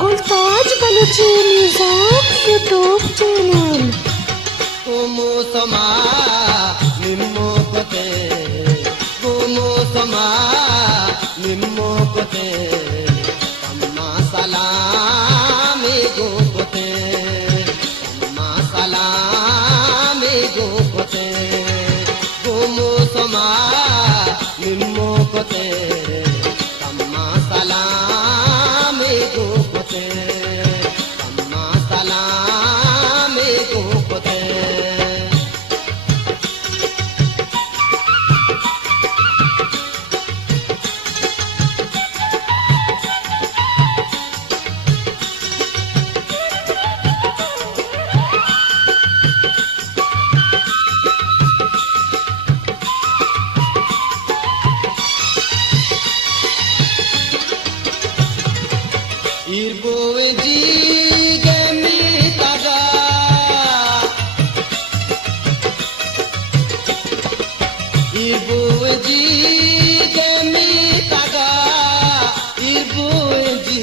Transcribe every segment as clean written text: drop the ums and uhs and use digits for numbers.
गुलताज बलूची निज़ाम YouTube channel कुमु समा निम्मो कोते कुमु समा निम्मो कोते अम्मा सलामी गो कोते अम्मा सलामी गो कोते कुमु समा निम्मो कोते अम्मा सलामी गो कोते अम्मा सलामी गो कोते Irboe ji gemi taga Irboe ji gemi taga Irboe ji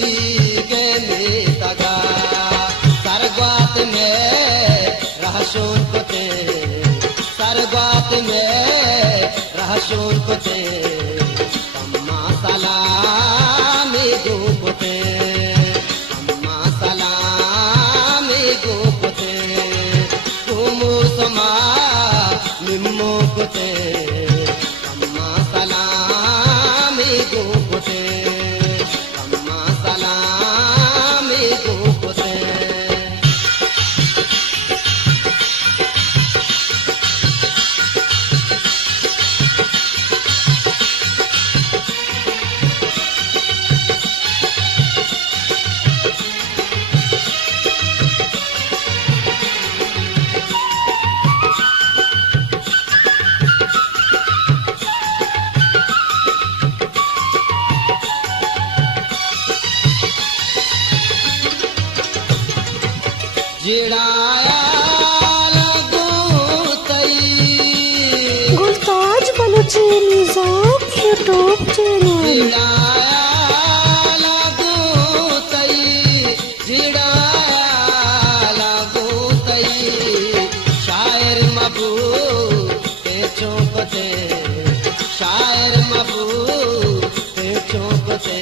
gemi taga Sargat mein rahshon kote Sargat mein rahshon kote Amma salami do kote Nimmo कोते अम्मा सलामी गो कोते अम्मा सलामी गो कोते जिड़ाया लगो तई गुलताज बलूची निज़ाम यूट्यूब चैनल जिड़ाया लगो तई जिड़ाया लगो तई शायर मबू ते चौकते शायर मबू ते चौकते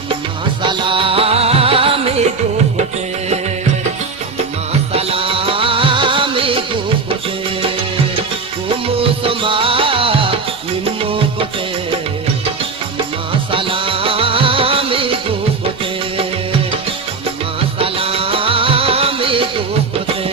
अम्मा सलामी गो कोते निम्मो कोते अम्मा सलामी गो कोते अम्मा सलामी गो कोते